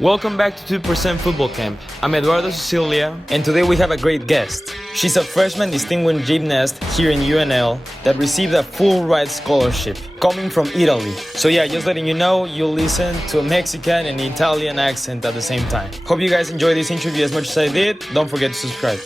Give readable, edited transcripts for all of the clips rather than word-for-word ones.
Welcome back to 2% Football Camp. I'm Eduardo, Sicilia, and today we have a great guest. She's a freshman distinguished gymnast here in UNL that received a full ride scholarship coming from Italy. So yeah, just letting you know, you'll listen to a Mexican and Italian accent at the same time. Hope you guys enjoyed this interview as much as I did. Don't forget to subscribe.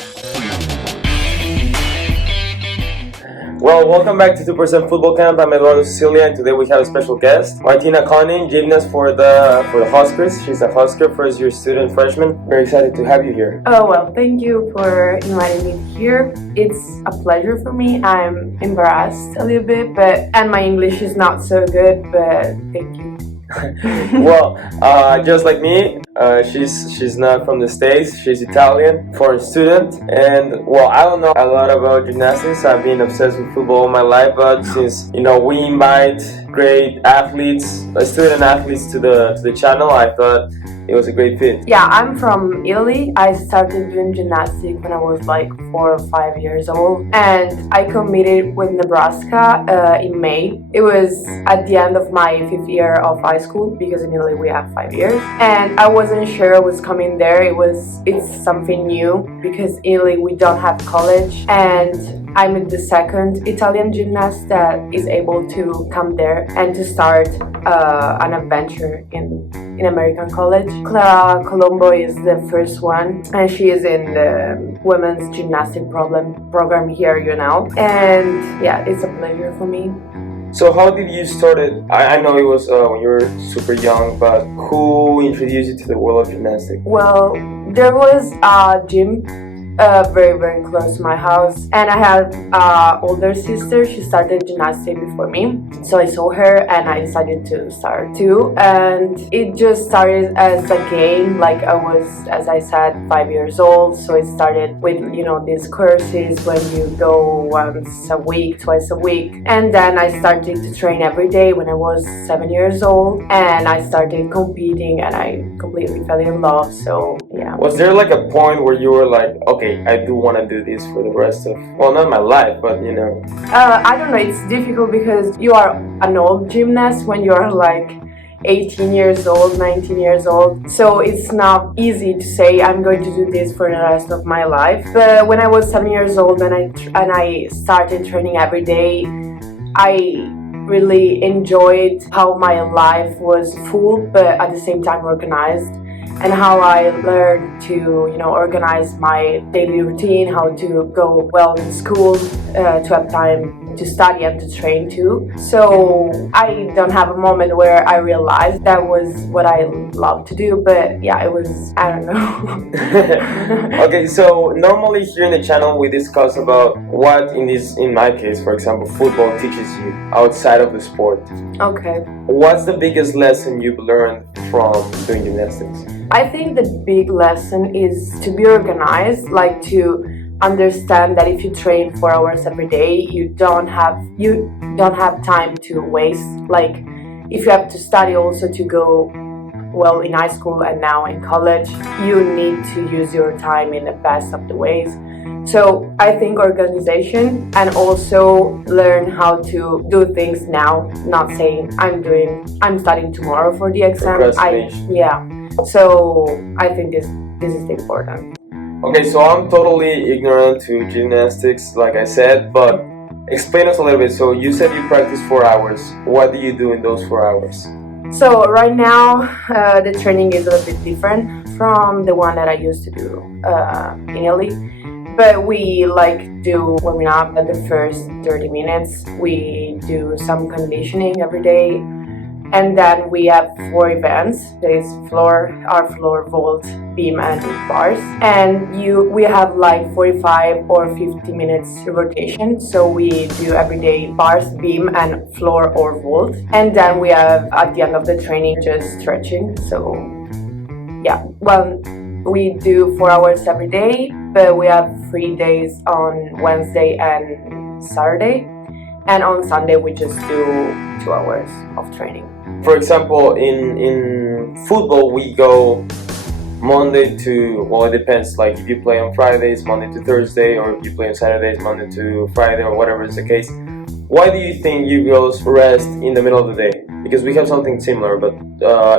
Well, welcome back to 2% Football Camp. I'm Eduardo Sicilia, and today we have a special guest, Martina Conin, gymnast for the Huskers. She's a Husker, first year student, freshman. Very excited to have you here. Oh, well, thank you for inviting me here. It's a pleasure for me. I'm embarrassed a little bit, and my English is not so good, but thank you. Well, just like me, she's not from the States. She's Italian, foreign student, and well, I don't know a lot about gymnastics. I've been obsessed with football all my life, but since we invite great athletes, student athletes to the channel, I thought it was a great fit. Yeah, I'm from Italy. I started doing gymnastics when I was like 4 or 5 years old, and I committed with Nebraska in May. It was at the end of my 5th year of high school, because in Italy we have 5 years, and I wasn't sure I was coming there. It's something new, because in Italy we don't have college, and I'm the second Italian gymnast that is able to come there and to start an adventure in American college. Clara Colombo is the first one, and she is in the women's gymnastic program here, and yeah, it's a pleasure for me. So how did you start it? I know it was when you were super young, but who introduced you to the world of gymnastics? Well, there was a gym very, very close to my house, and I had an older sister. She started gymnastics before me, so I saw her and I decided to start too, and it just started as a game. Like, I was, as I said, 5 years old, so it started with these courses when you go once a week, twice a week, and then I started to train every day when I was 7 years old, and I started competing, and I completely fell in love. So yeah. Was there like a point where you were like, okay, I do want to do this for the rest of, well, not my life, but I don't know, it's difficult because you are an old gymnast when you are like 18 years old, 19 years old, so it's not easy to say I'm going to do this for the rest of my life. But when I was 7 years old and I started training every day, I really enjoyed how my life was full but at the same time organized, and how I learned to organize my daily routine, how to go well in school, to have time to study and to train too. So I don't have a moment where I realized that was what I love to do, but yeah, it was, I don't know. Okay, so normally here in the channel we discuss about what in my case, for example, football teaches you outside of the sport. Okay. What's the biggest lesson you've learned from doing gymnastics? I think the big lesson is to be organized, like to understand that if you train 4 hours every day, you don't have time to waste. Like, if you have to study also to go well in high school and now in college, you need to use your time in the best of the ways. So I think organization, and also learn how to do things now, not saying I'm studying tomorrow for the exam. So I think this is important. Okay, so I'm totally ignorant to gymnastics, like I said, but explain us a little bit. So you said you practice 4 hours. What do you do in those 4 hours? So right now, the training is a little bit different from the one that I used to do in Italy. But we do warming up at the first 30 minutes. We do some conditioning every day. And then we have 4 events. There is floor, vault, beam, and bars. And we have like 45 or 50 minutes rotation. So we do every day bars, beam, and floor or vault. And then we have at the end of the training just stretching. So yeah, well, we do 4 hours every day, but we have 3 days on Wednesday and Saturday. And on Sunday we just do 2 hours of training. For example, in football we go Monday to, well, it depends, like if you play on Fridays, Monday to Thursday, or if you play on Saturdays, Monday to Friday, or whatever is the case. Why do you think you girls rest in the middle of the day? Because we have something similar, but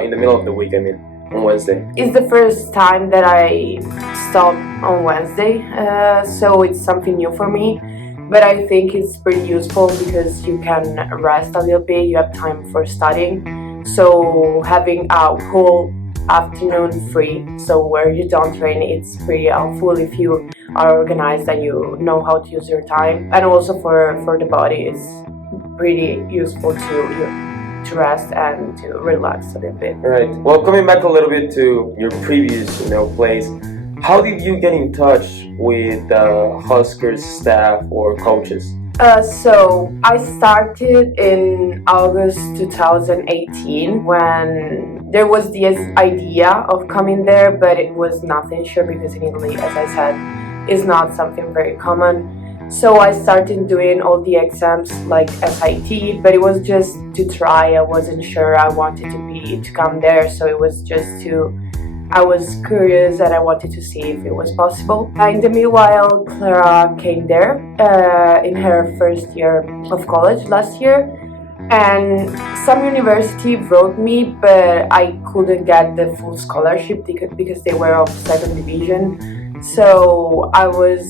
in the middle of the week, I mean. on Wednesday? It's the first time that I stop on Wednesday, so it's something new for me. But I think it's pretty useful because you can rest a little bit, you have time for studying. So having a whole afternoon free, so where you don't train, it's pretty helpful if you are organized and you know how to use your time. And also for the body, it's pretty useful to rest and to relax a little bit. Right. Well, coming back a little bit to your previous, place, how did you get in touch with Huskers staff or coaches? So I started in August 2018 when there was this idea of coming there, but it was nothing sure because in Italy, as I said, is not something very common. So I started doing all the exams like SIT, but it was just to try. I wasn't sure I wanted to come there, so it was just I was curious and I wanted to see if it was possible. In the meanwhile, Clara came there in her first year of college last year, and some university wrote me, but I couldn't get the full scholarship because they were of second division. So I was,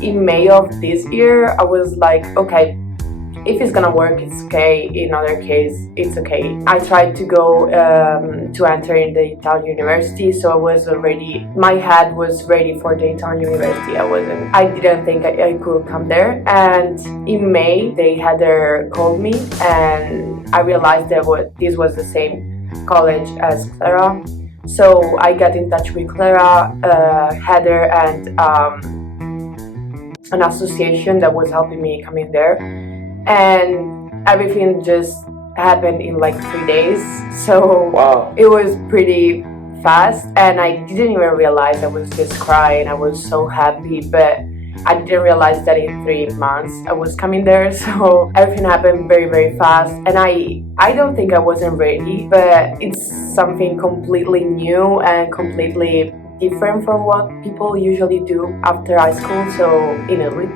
in May of this year, I was like, okay, if it's gonna work, it's okay. In other case, it's okay. I tried to go to enter in the Italian university, so I was already, my head was ready for the Italian university. I didn't think I could come there. And in May, they had called me, and I realized that this was the same college as Clara. So I got in touch with Clara, Heather, and an association that was helping me come in there. And everything just happened in like 3 days, so wow. It was pretty fast, and I didn't even realize. I was just crying. I was so happy, but I didn't realize that in 3 months I was coming there. So everything happened very, very fast, and I don't think I wasn't ready, but it's something completely new and completely different from what people usually do after high school, so in Italy.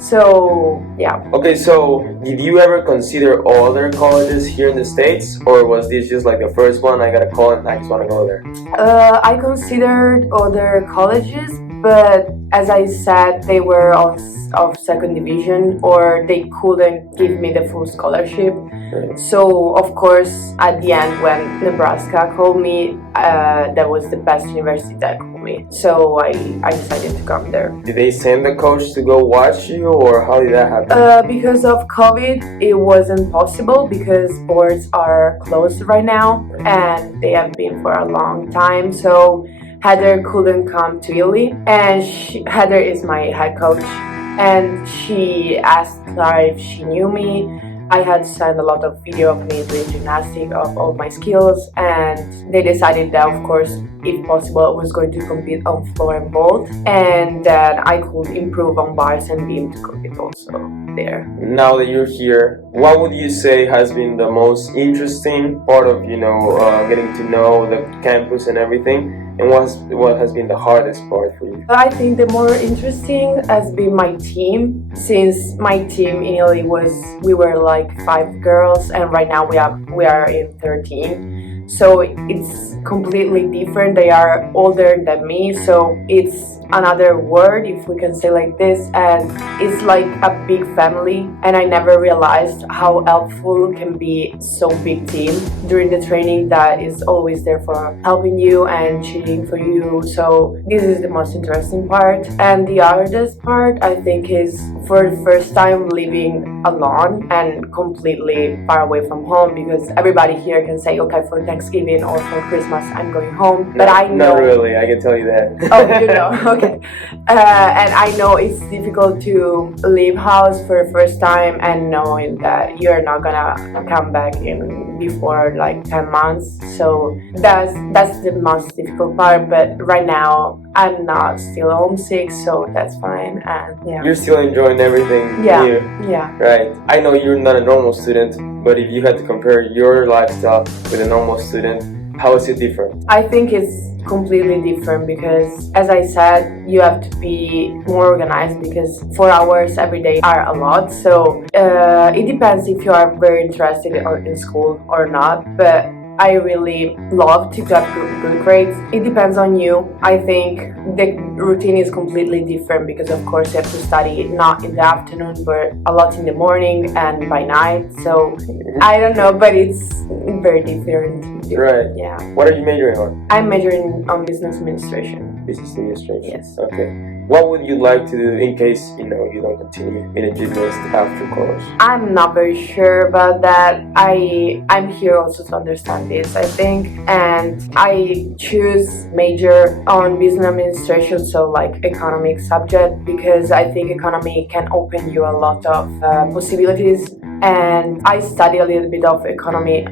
So, yeah. Okay, so did you ever consider other colleges here in the States, or was this just like the first one, I got a call and I just want to go there? I considered other colleges, but as I said, they were of second division, or they couldn't give me the full scholarship. Right. So, of course, at the end, when Nebraska called me, that was the best university that called me. So I decided to come there. Did they send the coach to go watch you, or how did that happen? Because of COVID, it wasn't possible because sports are closed right now, and they have been for a long time. So Heather couldn't come to Italy, and Heather is my head coach, and she asked Clara if she knew me. I had sent a lot of video of me doing gymnastics, of all my skills, and they decided that, of course, if possible, I was going to compete on floor and vault, and that I could improve on bars and beam to compete also there. Now that you're here, what would you say has been the most interesting part of, getting to know the campus and everything? And what has been the hardest part for you? I think the more interesting has been my team, since my team in Italy we were like 5 girls, and right now we are in 13. So it's completely different. They are older than me, so it's another word, if we can say like this, and it's like a big family, and I never realized how helpful can be so big team during the training that is always there for helping you and cheering for you. So this is the most interesting part, and the hardest part I think is for the first time living alone and completely far away from home, because everybody here can say, okay, for Thanksgiving or for Christmas I'm going home, but I know not really, I can tell you that. Oh, you know. Okay. And I know it's difficult to leave house for the first time and knowing that you're not gonna come back in before like 10 months. So that's the most difficult part, but right now I'm not still homesick, so that's fine. And yeah, you're still enjoying everything here. Yeah, right. I know you're not a normal student, but if you had to compare your lifestyle with a normal student, how is it different? I think it's completely different because, as I said, you have to be more organized because 4 hours every day are a lot. So it depends if you are very interested in school or not. But I really love to get good grades. It depends on you. I think the routine is completely different because of course you have to study not in the afternoon but a lot in the morning and by night. So I don't know, but it's very different. Right. Yeah. What are you majoring on? I'm majoring on business administration. Business administration. Yes. Okay. What would you like to do in case you don't continue in a gymnast after college? I'm not very sure about that. I'm here also to understand this, I think, and I choose major on business administration, so like economic subject, because I think economy can open you a lot of possibilities. And I studied a little bit of economy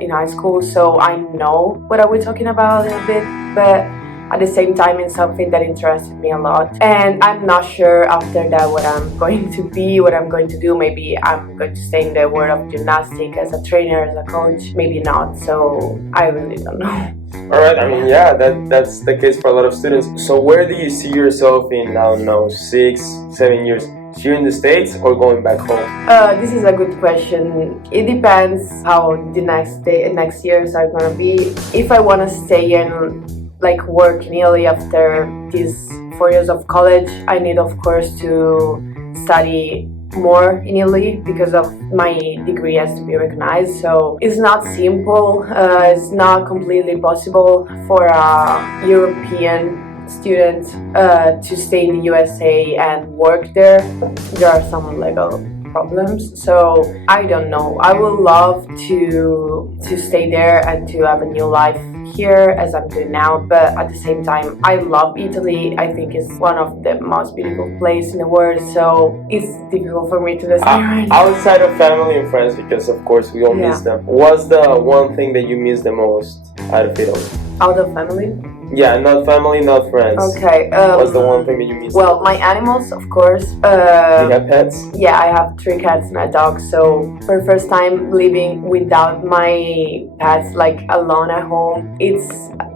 in high school, so I know what are we talking about a little bit, but at the same time it's something that interested me a lot, and I'm not sure after that what I'm going to be, what I'm going to do. Maybe I'm going to stay in the world of gymnastics as a trainer, as a coach, maybe not, so I really don't know. Alright, I mean, yeah, that's the case for a lot of students. So where do you see yourself in, I don't know, 6-7 years? Here in the States or going back home? This is a good question. It depends how the next years are gonna be. If I wanna stay and like work in Italy after these 4 years of college, I need of course to study more in Italy because of my degree has to be recognized. So it's not simple, it's not completely possible for a European student to stay in the USA and work there. There are some legal problems, so I don't know. I would love to stay there and to have a new life here as I'm doing now, but at the same time I love Italy. I think it's one of the most beautiful places in the world, so it's difficult for me to decide right now. Outside of family and friends, because of course we all miss them, what's the one thing that you miss the most out of Italy? Out of family? Yeah, not family, not friends. Okay. What's the one thing that you miss? Well, my animals, of course. Do you have pets? Yeah, I have 3 cats and a dog. So for the first time living without my pets, like alone at home, it's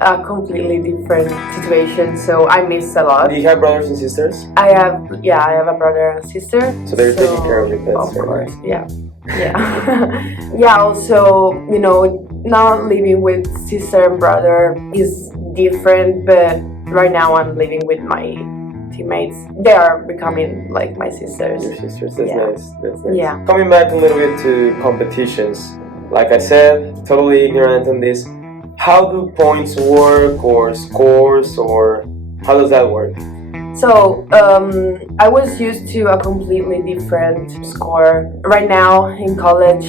a completely different situation. So I miss a lot. Do you have brothers and sisters? I have a brother and a sister. So they're taking care of your pets. Of course, yeah. Yeah. Yeah, also, not living with sister and brother is different, but right now I'm living with my teammates. They are becoming like my sisters. Your sisters, that's nice. That's nice. Yeah. Coming back a little bit to competitions, like I said, totally ignorant on this. How do points work, or scores, or how does that work? So I was used to a completely different score. Right now in college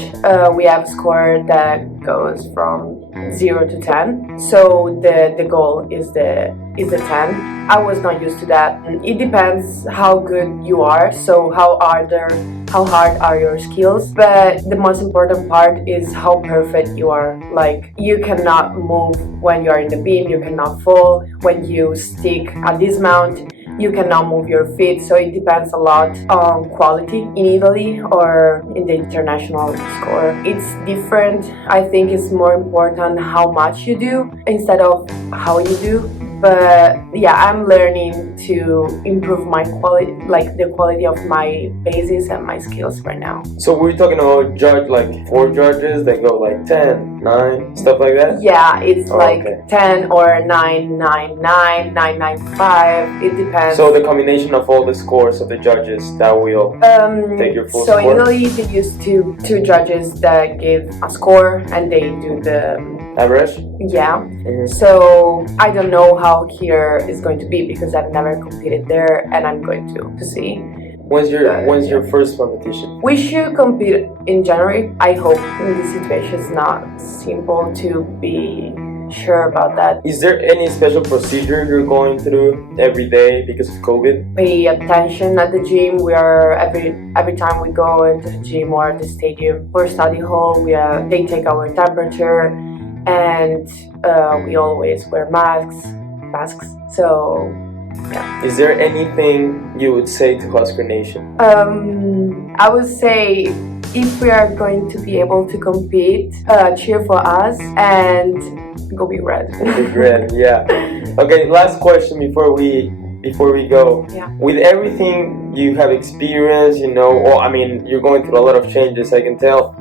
we have a score that goes from 0 to 10. So the goal is the 10. I was not used to that. It depends how good you are, so how hard are your skills, but the most important part is how perfect you are. Like, you cannot move when you are in the beam, you cannot fall when you stick at this mount, you cannot move your feet. So it depends a lot on quality in Italy or in the international score. It's different. I think it's more important how much you do instead of how you do. But yeah, I'm learning to improve my quality, like the quality of my bases and my skills right now. So we're talking about like 4 judges that go like 10, 9, stuff like that? Yeah, it's like 10 or 9, 9, 9, 9, 9, 5. It depends. So the combination of all the scores of the judges that will take your full score? So in Italy they used two judges that give a score and they do the average? Yeah. So I don't know how here is going to be because I've never competed there and I'm going to see. When's your first competition? We should compete in January. I hope this situation is not simple to be sure about that. Is there any special procedure you're going through every day because of COVID? Pay attention at the gym. We are every time we go into the gym or the stadium or study hall, they take our temperature and we always wear masks. So yeah. Is there anything you would say to Husker Nation? I would say if we are going to be able to compete, cheer for us and go be red. Be red, yeah. Okay, last question before we before we go, Yeah. with everything you have experienced, you know, or I mean, you're going through a lot of changes, I can tell.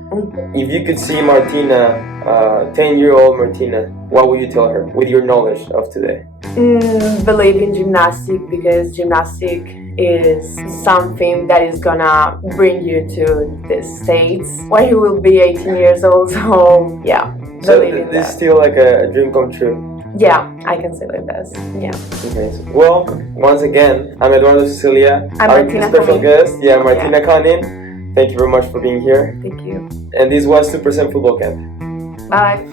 If you could see Martina, 10-year-old Martina, what would you tell her with your knowledge of today? Believe in gymnastics, because gymnastics is something that is gonna bring you to the States when you will be 18 years old. So yeah, So believe in this is that. still like a dream come true. Yeah, I can say like this. Yeah. Amazing. Well, once again, I'm Eduardo Sicilia. I'm Our Martina special Comin. guest, Martina Conin. Thank you very much for being here. Thank you. And this was 2% Football Camp. Bye.